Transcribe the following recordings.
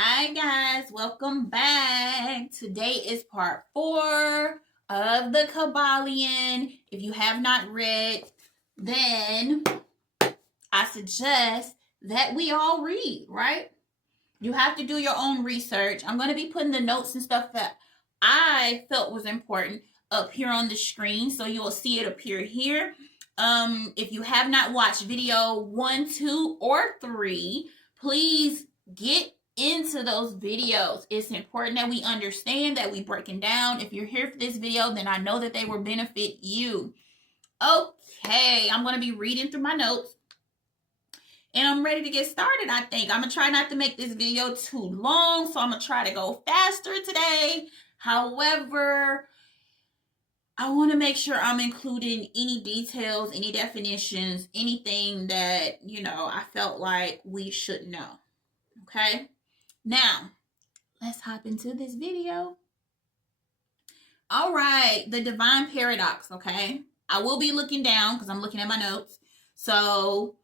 Hi guys, welcome back. Today is part 4 of the Kybalion. If you have not read, then I suggest that we all read, right? You have to do your own research. I'm going to be putting the notes and stuff that I felt was important up here on the screen, so you will see it appear here. If you have not watched video 1, 2, or 3, please get into those videos. It's important that we understand, that we breaking down. If you're here for this video, then I know that they will benefit you. Okay, I'm going to be reading through my notes. And I'm ready to get started, I think. I'm going to try not to make this video too long, so I'm going to try to go faster today. However, I want to make sure I'm including any details, any definitions, anything that, I felt like we should know. Okay? Now, let's hop into this video. All right, the divine paradox, okay? I will be looking down because I'm looking at my notes. So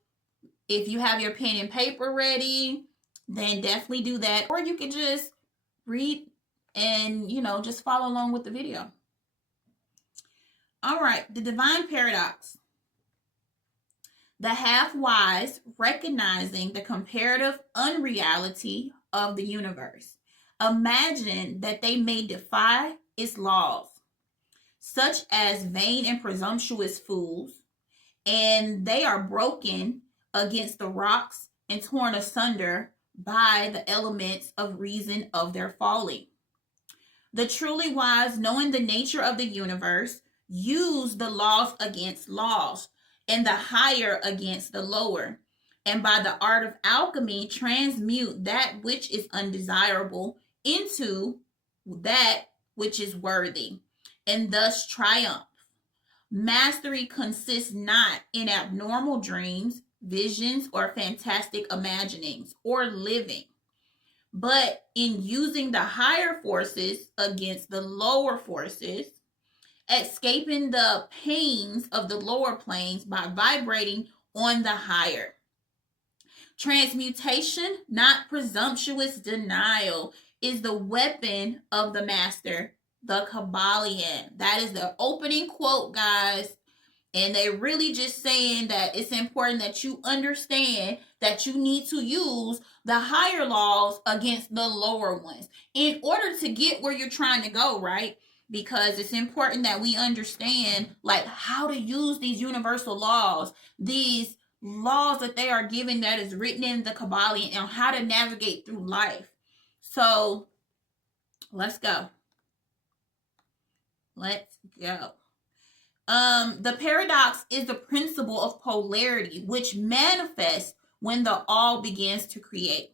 if you have your pen and paper ready, then definitely do that. Or you can just read and, just follow along with the video. All right, the divine paradox. The half-wise recognizing the comparative unreality of the universe. Imagine that they may defy its laws, such as vain and presumptuous fools, and they are broken against the rocks and torn asunder by the elements of reason of their folly. The truly wise, knowing the nature of the universe, use the laws against laws, and the higher against the lower, and by the art of alchemy transmute that which is undesirable into that which is worthy, and thus triumph. Mastery consists not in abnormal dreams, visions, or fantastic imaginings, or living, but in using the higher forces against the lower forces, escaping the pains of the lower planes by vibrating on the higher. Transmutation, not presumptuous denial, is the weapon of the master, the Kybalion. That is the opening quote, guys. And they're really just saying that it's important that you understand that you need to use the higher laws against the lower ones in order to get where you're trying to go, right? Because it's important that we understand like how to use these universal laws, these laws that they are giving that is written in the Kybalion, and how to navigate through life. So let's go. Let's go. The paradox is the principle of polarity, which manifests when the all begins to create.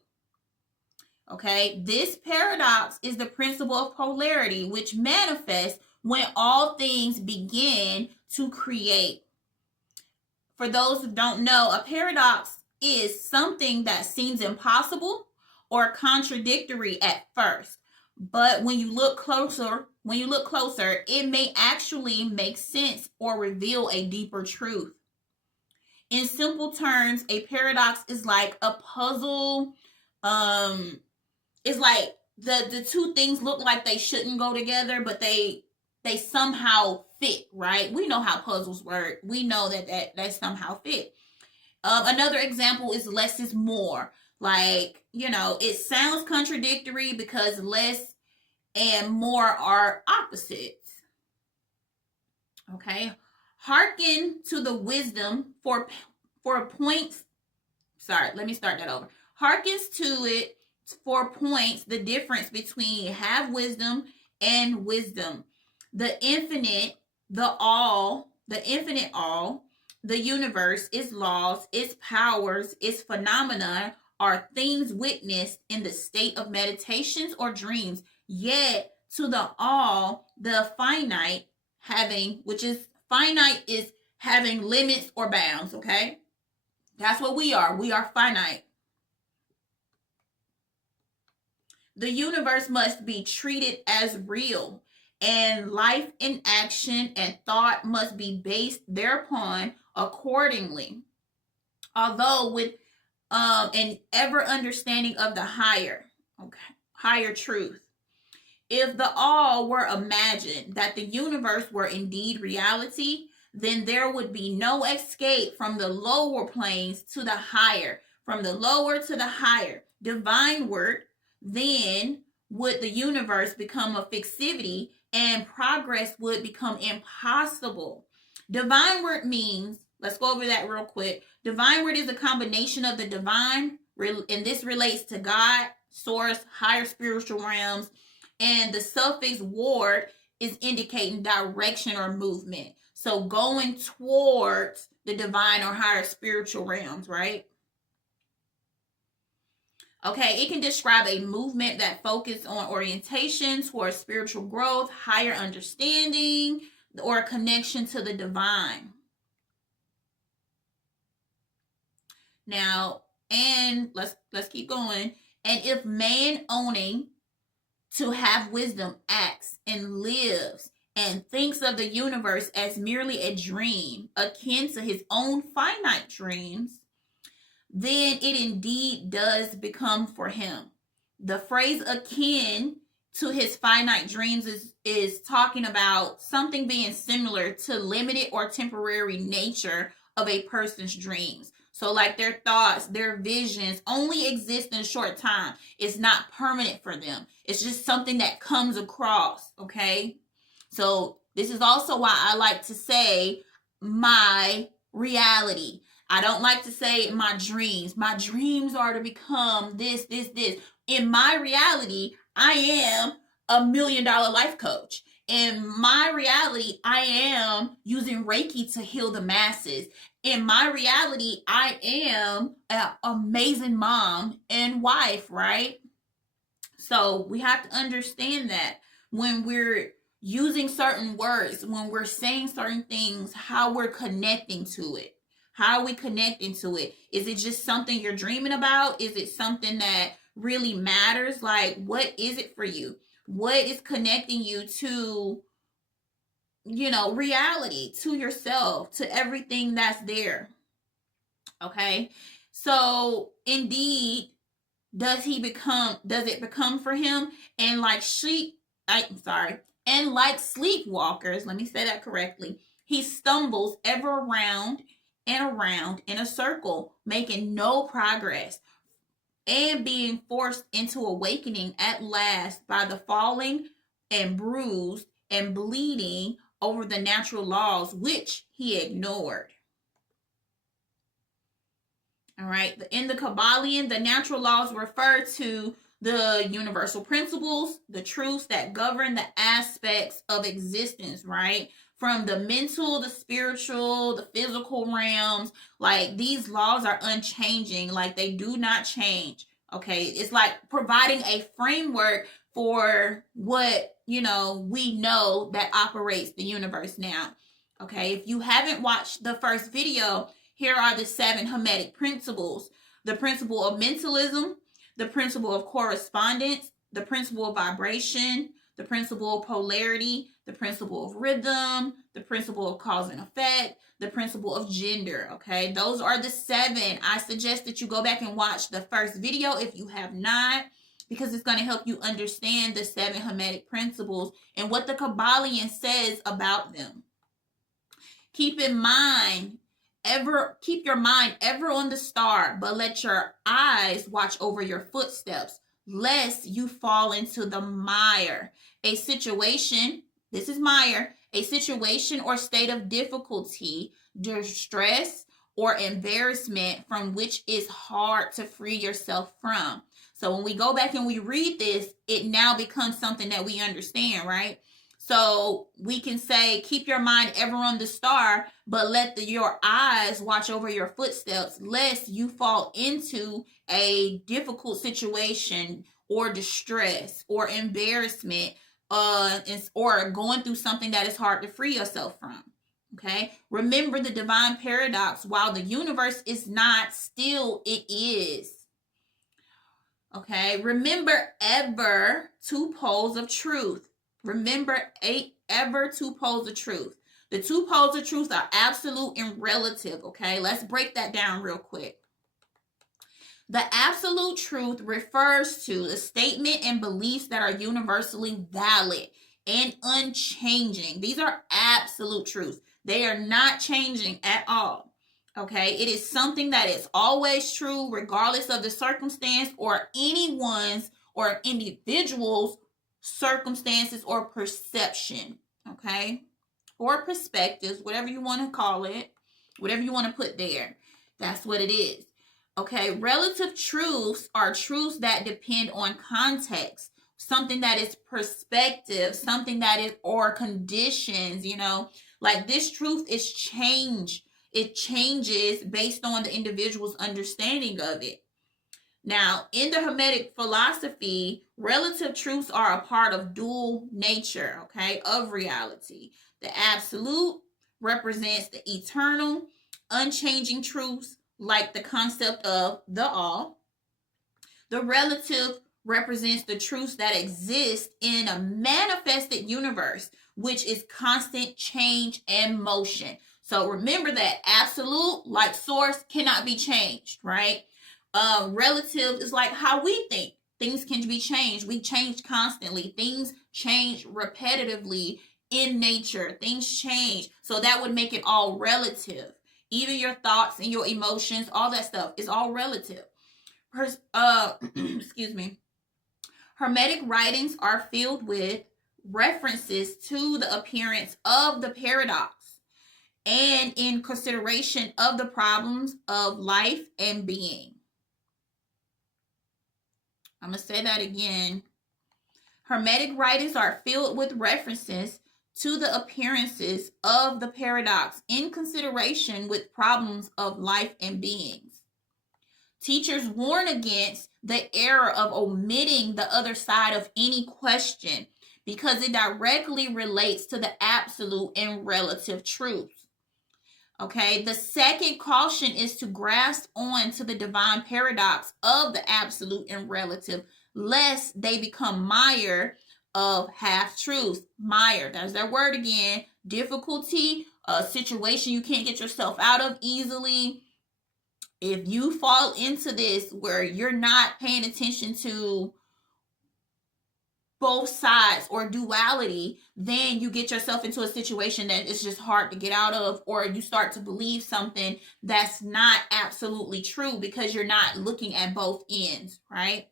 Okay, this paradox is the principle of polarity, which manifests when all things begin to create. For those who don't know, a paradox is something that seems impossible or contradictory at first, but when you look closer, it may actually make sense or reveal a deeper truth. In simple terms, a paradox is like a puzzle. It's like the two things look like they shouldn't go together, but they somehow fit, right? We know how puzzles work. We know that they somehow fit. Another example is less is more. Like, it sounds contradictory because less and more are opposites. Okay. Hearken to the wisdom for points. Sorry, let me start that over. Hearkens to it for points the difference between have wisdom and wisdom. The infinite, the infinite all, the universe, its laws, its powers, its phenomena are things witnessed in the state of meditations or dreams. Yet to the all, the finite finite is having limits or bounds, okay? That's what we are. We are finite. The universe must be treated as real, and life in action and thought must be based thereupon accordingly. Although with an ever understanding of the higher, Okay. Higher truth. If the all were imagined, that the universe were indeed reality, then there would be no escape from the lower planes to the higher, from the lower to the higher. Divineward, then would the universe become a fixity and progress would become impossible. Divineward means, let's go over that real quick. Divineward is a combination of the divine, and this relates to God, source, higher spiritual realms, and the suffix ward is indicating direction or movement. So going towards the divine or higher spiritual realms, right? Okay, it can describe a movement that focuses on orientation towards spiritual growth, higher understanding, or a connection to the divine. Now, and let's keep going. And if man owning to have wisdom acts and lives and thinks of the universe as merely a dream akin to his own finite dreams, then it indeed does become for him. The phrase akin to his finite dreams is talking about something being similar to limited or temporary nature of a person's dreams. So like their thoughts, their visions only exist in a short time. It's not permanent for them. It's just something that comes across, okay? So this is also why I like to say my reality. I don't like to say my dreams. My dreams are to become this. In my reality, I am a $1 million life coach. In my reality, I am using Reiki to heal the masses. In my reality, I am an amazing mom and wife, right? So we have to understand that when we're using certain words, when we're saying certain things, how we're connecting to it. How are we connecting to it? Is it just something you're dreaming about? Is it something that really matters? Like, what is it for you? What is connecting you to, reality, to yourself, to everything that's there? Okay. So, indeed, does it become for him? And like and like sleepwalkers, let me say that correctly, he stumbles ever around and around in a circle, making no progress and being forced into awakening at last by the falling and bruised and bleeding over the natural laws which he ignored. All right. In the Kybalion, the natural laws refer to the universal principles, the truths that govern the aspects of existence, right? From the mental, the spiritual, the physical realms. Like, these laws are unchanging. Like, they do not change. Okay. It's like providing a framework for what, we know that operates the universe now. Okay. If you haven't watched the first video, here are the 7 Hermetic principles: the principle of mentalism, the principle of correspondence, the principle of vibration, the principle of polarity, the principle of rhythm, the principle of cause and effect, the principle of gender. Okay, those are the 7. I suggest that you go back and watch the first video if you have not, because it's going to help you understand the 7 Hermetic principles and what the Kybalion says about them. Keep your mind ever on the star, but let your eyes watch over your footsteps, lest you fall into the mire. A situation or state of difficulty, distress, or embarrassment from which is hard to free yourself from. So when we go back and we read this, it now becomes something that we understand, right? So we can say, keep your mind ever on the star, but let your eyes watch over your footsteps, lest you fall into a difficult situation or distress or embarrassment, or going through something that is hard to free yourself from. Okay. Remember the divine paradox. While the universe is not, still it is. Okay. Remember ever 2 poles of truth. Remember ever 2 poles of truth. The 2 poles of truth are absolute and relative. Okay. Let's break that down real quick. The absolute truth refers to a statement and beliefs that are universally valid and unchanging. These are absolute truths. They are not changing at all. Okay, it is something that is always true, regardless of the circumstance or anyone's or individual's circumstances or perception. Okay, or perspectives, whatever you want to call it, whatever you want to put there. That's what it is. Okay, relative truths are truths that depend on context, something that is perspective, something that is, or conditions, like this truth is change. It changes based on the individual's understanding of it. Now, in the Hermetic philosophy, relative truths are a part of dual nature, okay, of reality. The absolute represents the eternal, unchanging truths, like the concept of the all. The relative represents the truths that exist in a manifested universe, which is constant change and motion. So remember that absolute, like source, cannot be changed, right? Relative is like how we think. Things can be changed. We change constantly. Things change repetitively in nature. Things change. So that would make it all relative. Even your thoughts and your emotions, all that stuff is all relative. Excuse me. Hermetic writings are filled with references to the appearance of the paradox and in consideration of the problems of life and being. I'm going to say that again. Hermetic writings are filled with references to the appearances of the paradox in consideration with problems of life and beings. Teachers warn against the error of omitting the other side of any question because it directly relates to the absolute and relative truths. Okay, the second caution is to grasp on to the divine paradox of the absolute and relative, lest they become mire of half-truths. Mire, there's that word again. Difficulty, a situation you can't get yourself out of easily. If you fall into this where you're not paying attention to both sides or duality, then you get yourself into a situation that is just hard to get out of, or you start to believe something that's not absolutely true because you're not looking at both ends, right?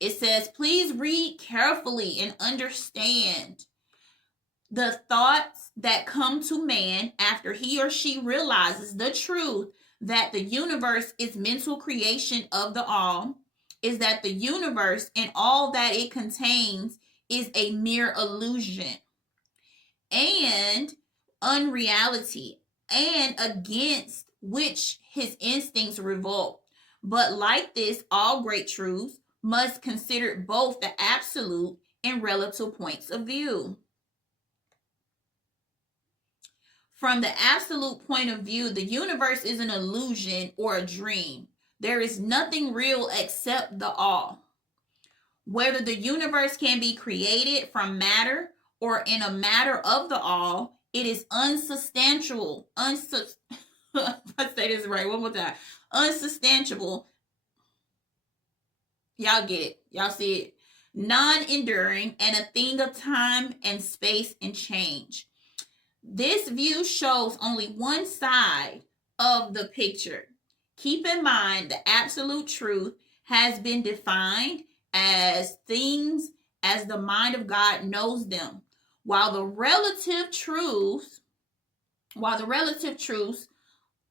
It says, please read carefully and understand the thoughts that come to man after he or she realizes the truth that the universe is mental creation of the all, is that the universe and all that it contains is a mere illusion and unreality, and against which his instincts revolt. But like this, all great truths must consider both the absolute and relative points of view. From the absolute point of view, the universe is an illusion or a dream. There is nothing real except the all. Whether the universe can be created from matter or in a matter of the all, it is unsubstantial. Let's say this right one more time. Unsubstantial. Y'all get it. Y'all see it. Non-enduring and a thing of time and space and change. This view shows only one side of the picture. Keep in mind the absolute truth has been defined as things as the mind of God knows them, while the relative truth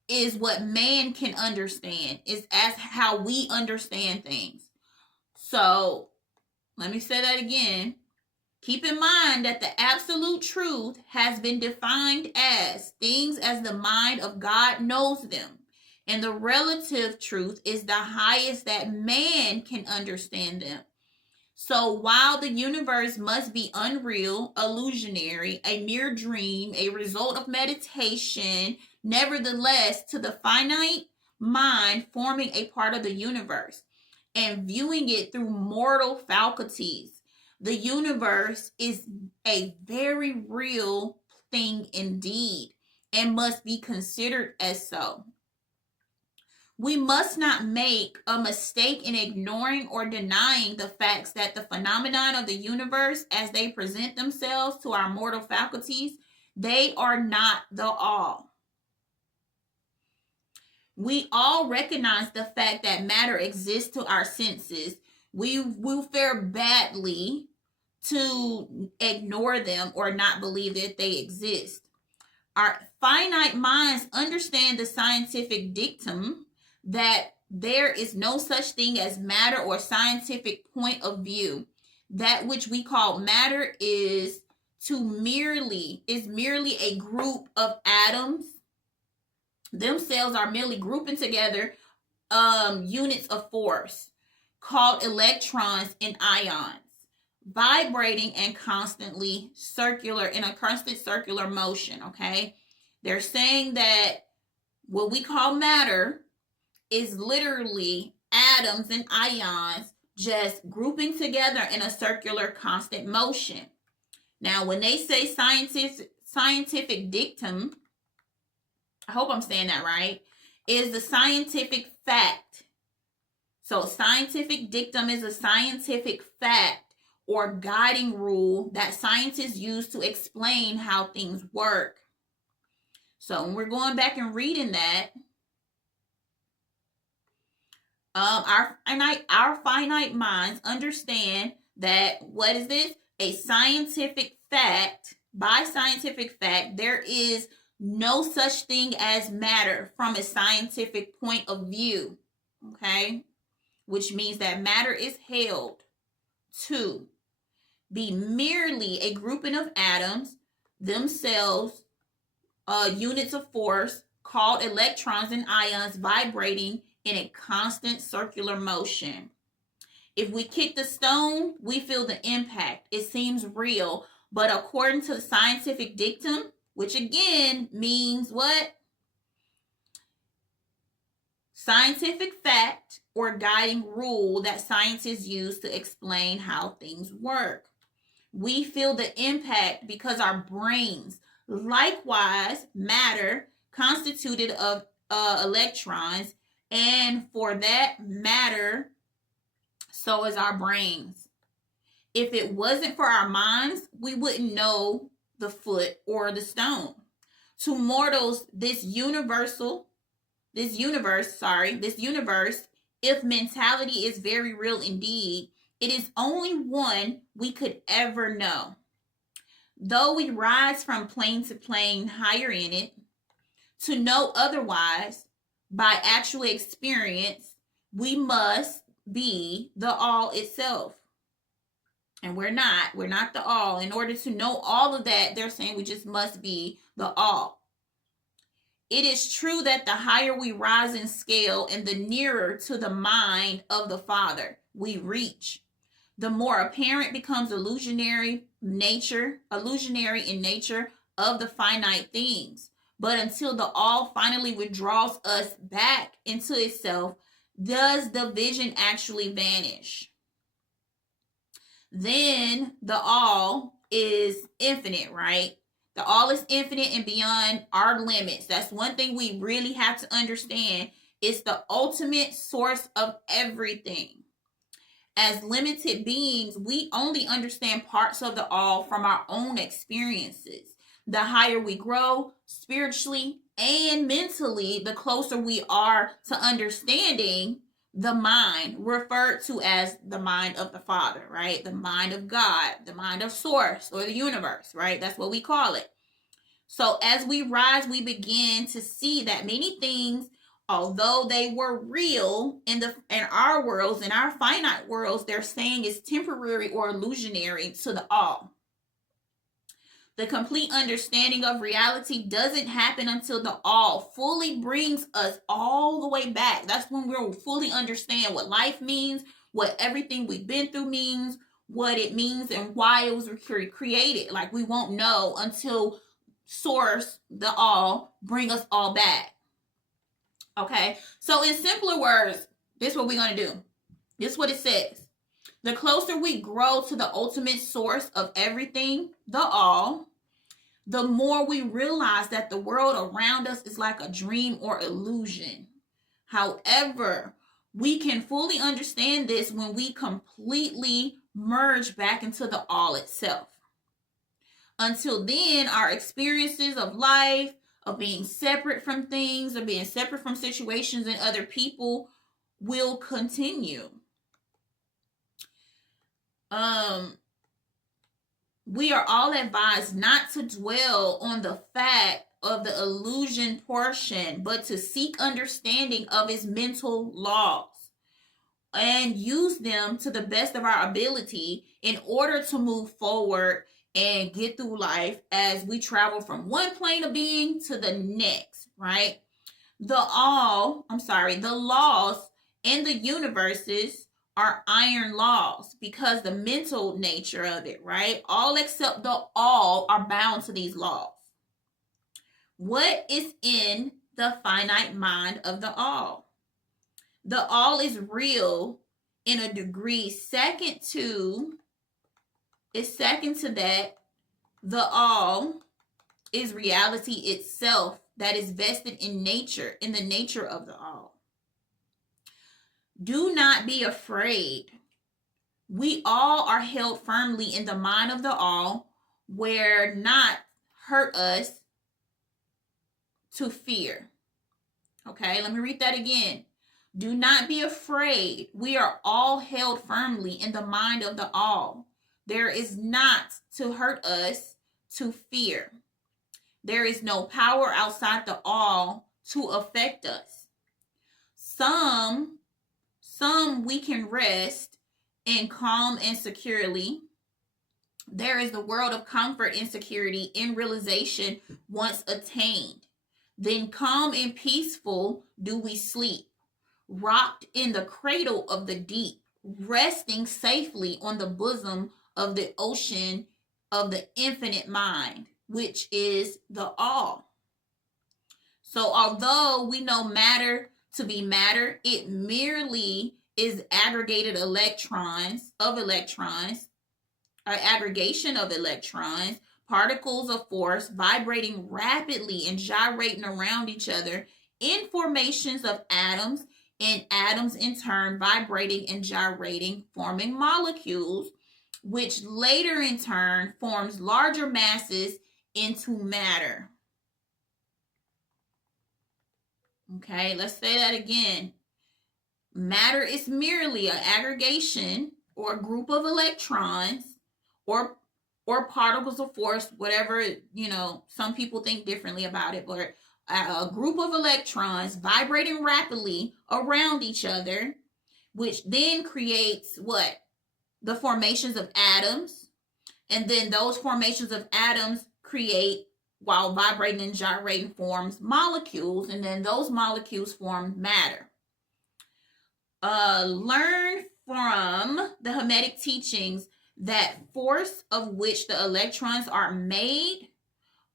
is what man can understand, is as how we understand things. So let me say that again. Keep in mind that the absolute truth has been defined as things as the mind of God knows them. And the relative truth is the highest that man can understand them. So while the universe must be unreal, illusionary, a mere dream, a result of meditation, nevertheless, to the finite mind forming a part of the universe and viewing it through mortal faculties, the universe is a very real thing indeed and must be considered as so. We must not make a mistake in ignoring or denying the facts that the phenomenon of the universe as they present themselves to our mortal faculties, they are not the all. We all recognize the fact that matter exists to our senses. We will fare badly to ignore them or not believe that they exist. Our finite minds understand the scientific dictum that there is no such thing as matter or scientific point of view. That which we call matter is merely a group of atoms. Themselves are merely grouping together units of force called electrons and ions, vibrating and constantly circular in a constant circular motion. Okay, they're saying that what we call matter is literally atoms and ions just grouping together in a circular constant motion. Now, when they say scientific dictum, I hope I'm saying that right, is the scientific fact. So scientific dictum is a scientific fact or guiding rule that scientists use to explain how things work. So when we're going back and reading that, our finite minds understand that what is this? A scientific fact. By scientific fact, there is no such thing as matter from a scientific point of view. Okay, which means that matter is held to be merely a grouping of atoms, themselves units of force called electrons and ions vibrating in a constant circular motion. If we kick the stone, we feel the impact. It seems real, but according to the scientific dictum, which again means what? Scientific fact or guiding rule that scientists use to explain how things work. We feel the impact because our brains, likewise, matter constituted of electrons, and for that matter, so is our brains. If it wasn't for our minds, we wouldn't know the foot or the stone. To mortals, this universe, if mentality is very real indeed, it is only one we could ever know. Though we rise from plane to plane higher in it, to know otherwise, by actual experience, we must be the all itself. And we're not the all. In order to know all of that, they're saying we just must be the all. It is true that the higher we rise in scale and the nearer to the mind of the Father we reach, the more apparent becomes illusionary in nature of the finite things. But until the all finally withdraws us back into itself, does the vision actually vanish? Then the all is infinite, right? The all is infinite and beyond our limits. That's one thing we really have to understand. It's the ultimate source of everything. As limited beings, we only understand parts of the all from our own experiences. The higher we grow spiritually and mentally, the closer we are to understanding the mind, referred to as the mind of the Father, right? The mind of God, the mind of Source or the universe, right? That's what we call it. So as we rise, we begin to see that many things, although they were real in our worlds, in our finite worlds, they're saying is temporary or illusionary to the all. The complete understanding of reality doesn't happen until the all fully brings us all the way back. That's when we'll fully understand what life means, what everything we've been through means, what it means, and why it was created. Like, we won't know until Source, the all, bring us all back. Okay, so in simpler words, this is what we're going to do. This is what it says. The closer we grow to the ultimate source of everything, the all, the more we realize that the world around us is like a dream or illusion. However, we can fully understand this when we completely merge back into the all itself. Until then, our experiences of life, of being separate from things, of being separate from situations and other people will continue. We are all advised not to dwell on the fact of the illusion portion, but to seek understanding of its mental laws and use them to the best of our ability in order to move forward and get through life as we travel from one plane of being to the next, right? The laws in the universes are iron laws because the mental nature of it, right? All except the all are bound to these laws. What is in the finite mind of the all? The all is real in a degree second to that. The all is reality itself that is vested in nature, in the nature of the all. Do not be afraid. We all are held firmly in the mind of the all, where not hurt us to fear. Okay, let me read that again. Do not be afraid. We are all held firmly in the mind of the all. There is not to hurt us to fear. There is no power outside the all to affect us. Some we can rest in calm and securely. There is the world of comfort and security in realization once attained. Then calm and peaceful do we sleep, rocked in the cradle of the deep, resting safely on the bosom of the ocean of the infinite mind, which is the all. So although we know matter to be matter, it merely is aggregated electrons, aggregation of electrons, particles of force vibrating rapidly and gyrating around each other in formations of atoms, and atoms in turn vibrating and gyrating, forming molecules, which later in turn forms larger masses into matter. Okay, let's say that again. Matter is merely an aggregation or a group of electrons or particles of force, whatever, some people think differently about it, but a group of electrons vibrating rapidly around each other, which then creates what? The formations of atoms. And then those formations of atoms create, while vibrating and gyrating, forms molecules, and then those molecules form matter. Learn from the Hermetic teachings that force of which the electrons are made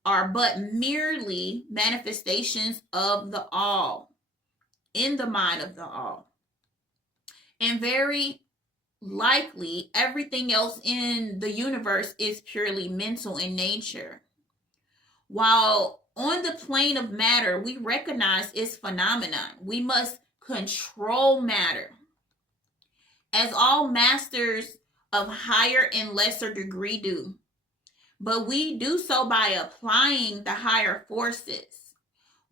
are but merely manifestations of the all, in the mind of the all. And very likely everything else in the universe is purely mental in nature. While on the plane of matter, we recognize its phenomenon. We must control matter. As all masters of higher and lesser degree do. But we do so by applying the higher forces.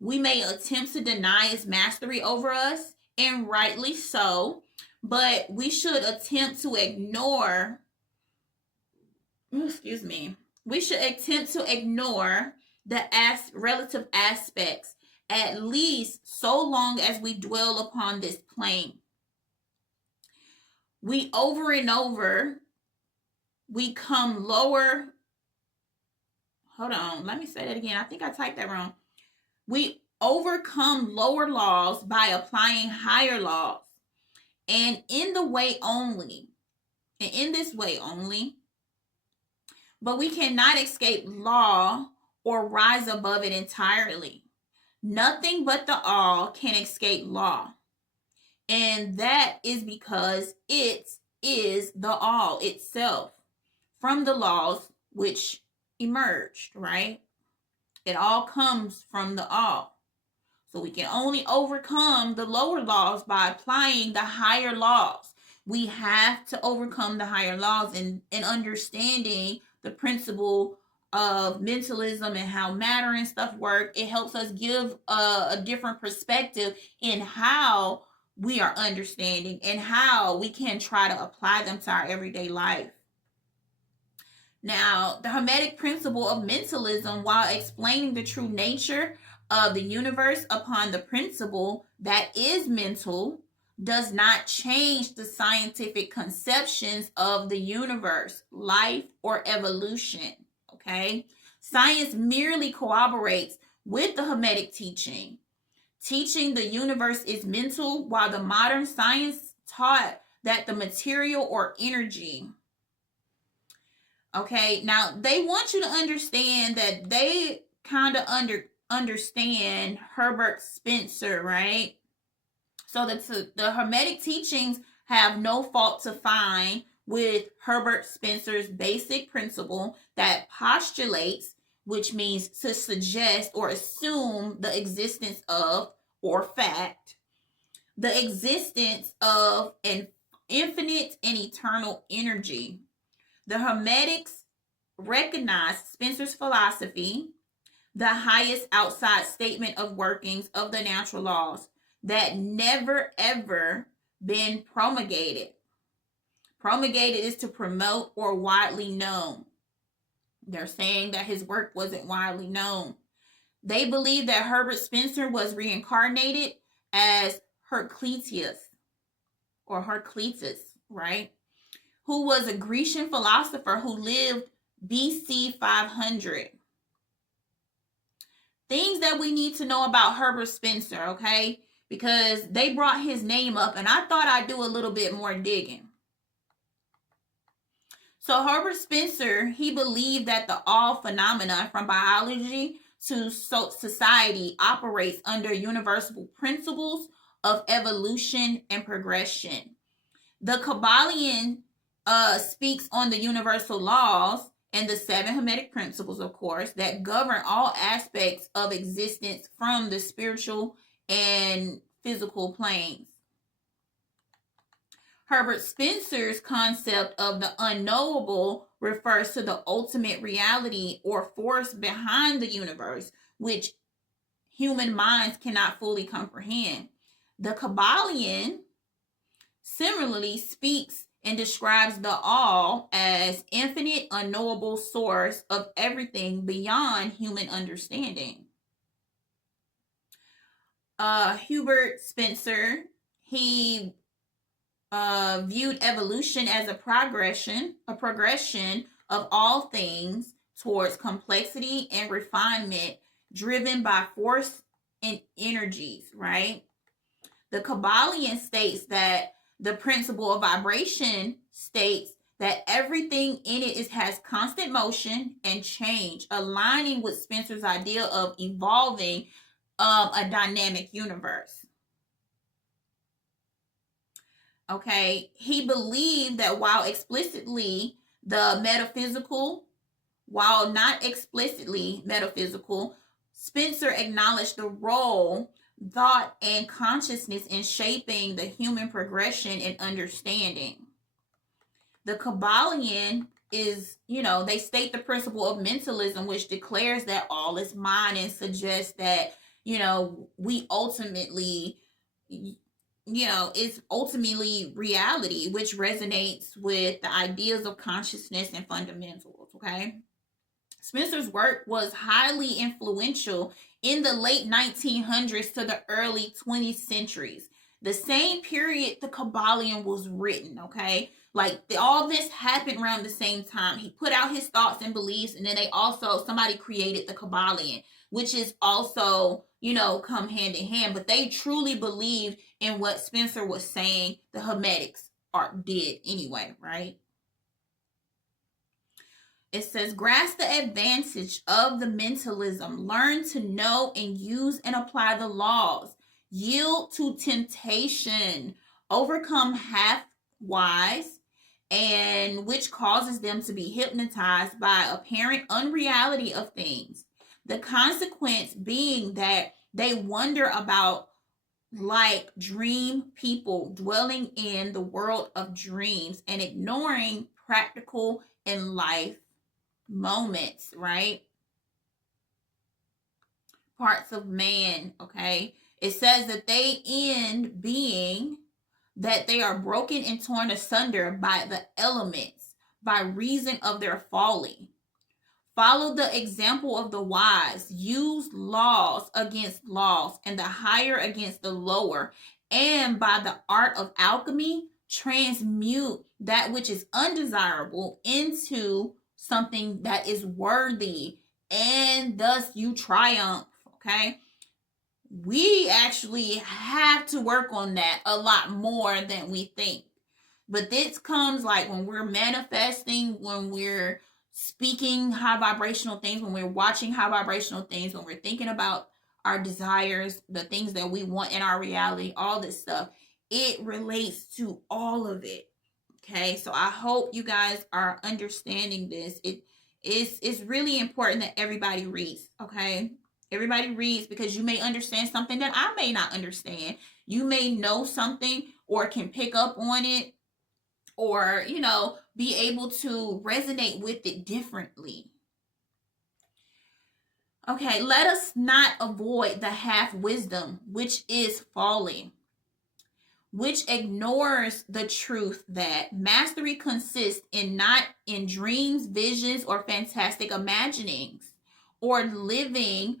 We may attempt to deny its mastery over us, and rightly so, but we should attempt to ignore, we should attempt to ignore the relative aspects, at least so long as we dwell upon this plane. We over and over, we come lower. Hold on, let me say that again. I think I typed that wrong. We overcome lower laws by applying higher laws. And in this way only, but we cannot escape law or rise above it entirely. Nothing but the all can escape law. And that is because it is the all itself from the laws which emerged, right? It all comes from the all. So we can only overcome the lower laws by applying the higher laws. We have to overcome the higher laws and understanding the principle of mentalism and how matter and stuff work. It helps us give a different perspective in how we are understanding and how we can try to apply them to our everyday life. Now, the Hermetic principle of mentalism, while explaining the true nature of the universe upon the principle that is mental, does not change the scientific conceptions of the universe, life, or evolution. Okay? Science merely corroborates with the Hermetic teaching. Teaching the universe is mental, while the modern science taught that the material or energy. Okay, now they want you to understand that they kind of understand Herbert Spencer, right? So the Hermetic teachings have no fault to find with Herbert Spencer's basic principle that postulates, which means to suggest or assume the existence of, or fact, the existence of an infinite and eternal energy. The Hermetics recognize Spencer's philosophy, the highest outside statement of workings of the natural laws that never ever been promulgated. Promulgated is to promote or widely known. They're saying that his work wasn't widely known. They believe that Herbert Spencer was reincarnated as Heraclitus, right? Who was a Grecian philosopher who lived BC 500. Things that we need to know about Herbert Spencer, okay? Because they brought his name up and I thought I'd do a little bit more digging. So Herbert Spencer, he believed that the all phenomena from biology to society operates under universal principles of evolution and progression. The Kybalion speaks on the universal laws and the 7 Hermetic principles, of course, that govern all aspects of existence from the spiritual and physical planes. Herbert Spencer's concept of the unknowable refers to the ultimate reality or force behind the universe, which human minds cannot fully comprehend. The Kybalion similarly speaks and describes the all as infinite, unknowable source of everything beyond human understanding. Herbert Spencer, he viewed evolution as a progression of all things towards complexity and refinement driven by force and energies, right? The Kybalion states that the principle of vibration states that everything in it has constant motion and change, aligning with Spencer's idea of evolving a dynamic universe. Okay, he believed that while not explicitly metaphysical, Spencer acknowledged the role thought and consciousness in shaping the human progression and understanding. The Kybalion is, they state the principle of mentalism, which declares that all is mind and suggests that, we ultimately, it's ultimately reality, which resonates with the ideas of consciousness and fundamentals, okay? Spencer's work was highly influential in the late 1900s to the early 20th centuries. The same period the Kybalion was written, okay? Like all this happened around the same time. He put out his thoughts and beliefs, and then somebody created the Kybalion, which is also, come hand in hand. But they truly believed in what Spencer was saying. The Hermetics did anyway, right? It says, grasp the advantage of the mentalism. Learn to know and use and apply the laws. Yield to temptation. Overcome half-wise, and which causes them to be hypnotized by apparent unreality of things. The consequence being that They wonder about like dream people dwelling in the world of dreams and ignoring practical in life moments, right? Parts of man, okay? It says that they end being that they are broken and torn asunder by the elements by reason of their folly. Follow the example of the wise. Use laws against laws and the higher against the lower. And by the art of alchemy, transmute that which is undesirable into something that is worthy. And thus you triumph. Okay. We actually have to work on that a lot more than we think. But this comes like when we're manifesting, when we're speaking high vibrational things, when we're watching high vibrational things, when we're thinking about our desires, the things that we want in our reality, all this stuff. It relates to all of it. Okay, so I hope you guys are understanding this. It's really important that everybody reads. Okay, everybody reads because you may understand something that I may not understand. You may know something or can pick up on it, or be able to resonate with it differently. Okay, let us not avoid the half wisdom, which is folly, which ignores the truth that mastery consists in not in dreams, visions, or fantastic imaginings, or living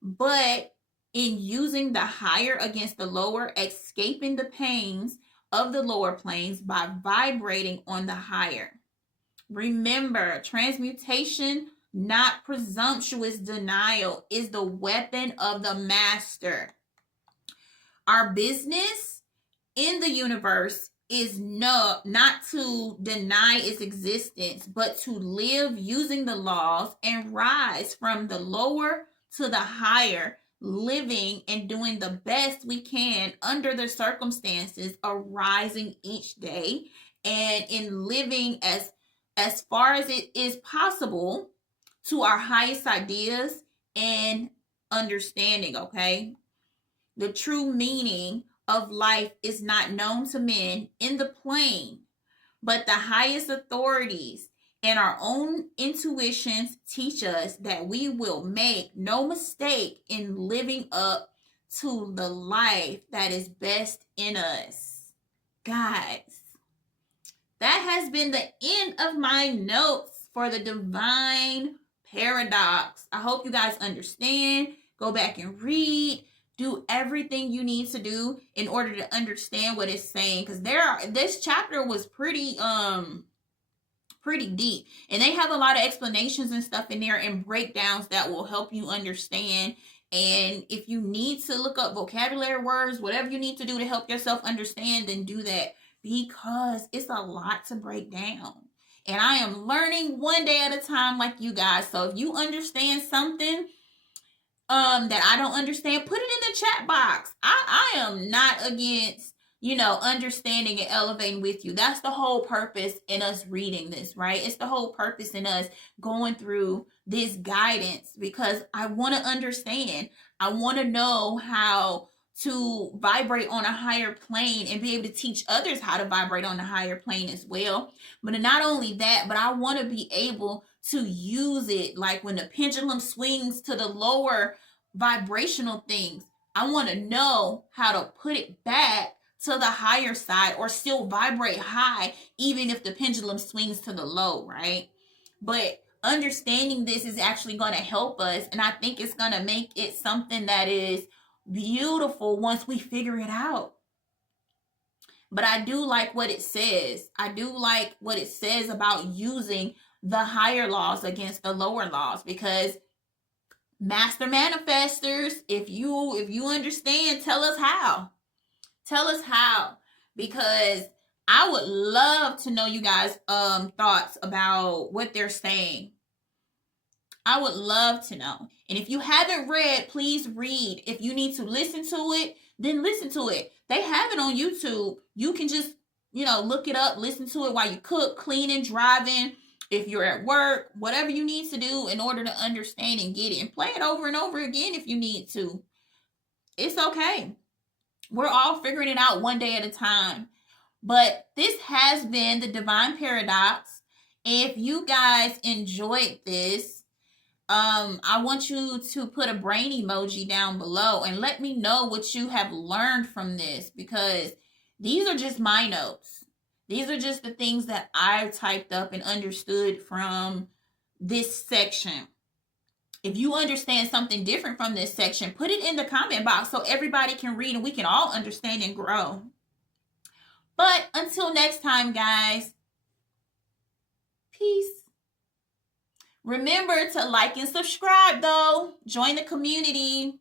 but in using the higher against the lower, escaping the pains of the lower planes by vibrating on the higher. Remember, transmutation, not presumptuous denial, is the weapon of the master. Our business in the universe is not to deny its existence, but to live using the laws and rise from the lower to the higher, living and doing the best we can under the circumstances arising each day, and in living as far as it is possible to our highest ideas and understanding. Okay, the true meaning of life is not known to men in the plane, but the highest authorities and our own intuitions teach us that we will make no mistake in living up to the life that is best in us. Guys, that has been the end of my notes for the divine paradox. I hope you guys understand. Go back and read. Do everything you need to do in order to understand what it's saying, because this chapter was pretty deep, and they have a lot of explanations and stuff in there and breakdowns that will help you understand. And if you need to look up vocabulary words, whatever you need to do to help yourself understand, then do that, because it's a lot to break down. And I am learning one day at a time, like you guys. So if you understand something that I don't understand, put it in the chat box. I am not against understanding and elevating with you. That's the whole purpose in us reading this, right? It's the whole purpose in us going through this guidance, because I want to understand. I want to know how to vibrate on a higher plane and be able to teach others how to vibrate on a higher plane as well. But not only that, but I want to be able to use it, like when the pendulum swings to the lower vibrational things, I want to know how to put it back to the higher side, or still vibrate high even if the pendulum swings to the low, right? But understanding this is actually going to help us, and I think it's going to make it something that is beautiful once we figure it out. But I do like what it says. I do like what it says about using the higher laws against the lower laws, because master manifestors, if you understand, tell us how. Tell us how, because I would love to know you guys' thoughts about what they're saying. I would love to know. And if you haven't read, please read. If you need to listen to it, then listen to it. They have it on YouTube. You can just, look it up, listen to it while you cook, cleaning, driving, if you're at work, whatever you need to do in order to understand and get it, and play it over and over again if you need to. It's okay. We're all figuring it out one day at a time. But this has been the Divine Paradox. If you guys enjoyed this, I want you to put a brain emoji down below and let me know what you have learned from this, because these are just my notes. These are just the things that I typed up and understood from this section. If you understand something different from this section, put it in the comment box so everybody can read and we can all understand and grow. But until next time, guys, peace. Remember to like and subscribe, though. Join the community.